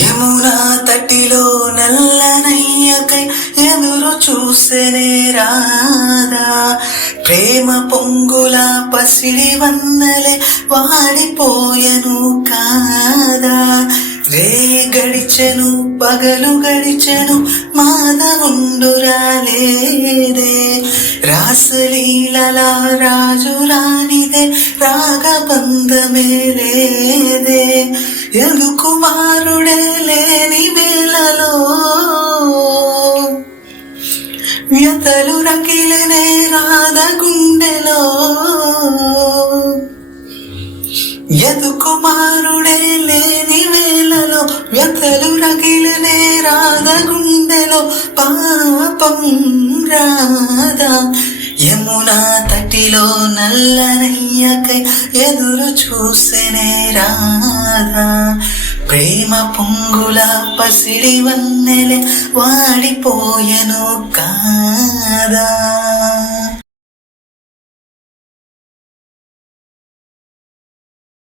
యమునా తటిలో నల్లనయ్యకై ఎదురు చూసెనే రాధా. ప్రేమ పొంగుల పసిడి వన్నెలే వాడిపోయెను కాదా. రే గడిచెను పగలు గడిచెను మాధవుండురాలేదే. రాసలీలలా రాజు రానిదే రాగబంధమే లేదే. యదు కుమారుడే లేని వేళలో వ్యతలు రగిలినే రాధ గుండెలో. యదు కుమారుడే లేని వేళలో వ్యతలు రగిలినే రాధ గుండెలో. పాపం రాధా. యమునా తటిలో నల్లనయ్యకై ఎదురు చూసెనే రాధా. ప్రేమ పొంగుల పసిడి వన్నెలే వాడిపోయెను కాదా.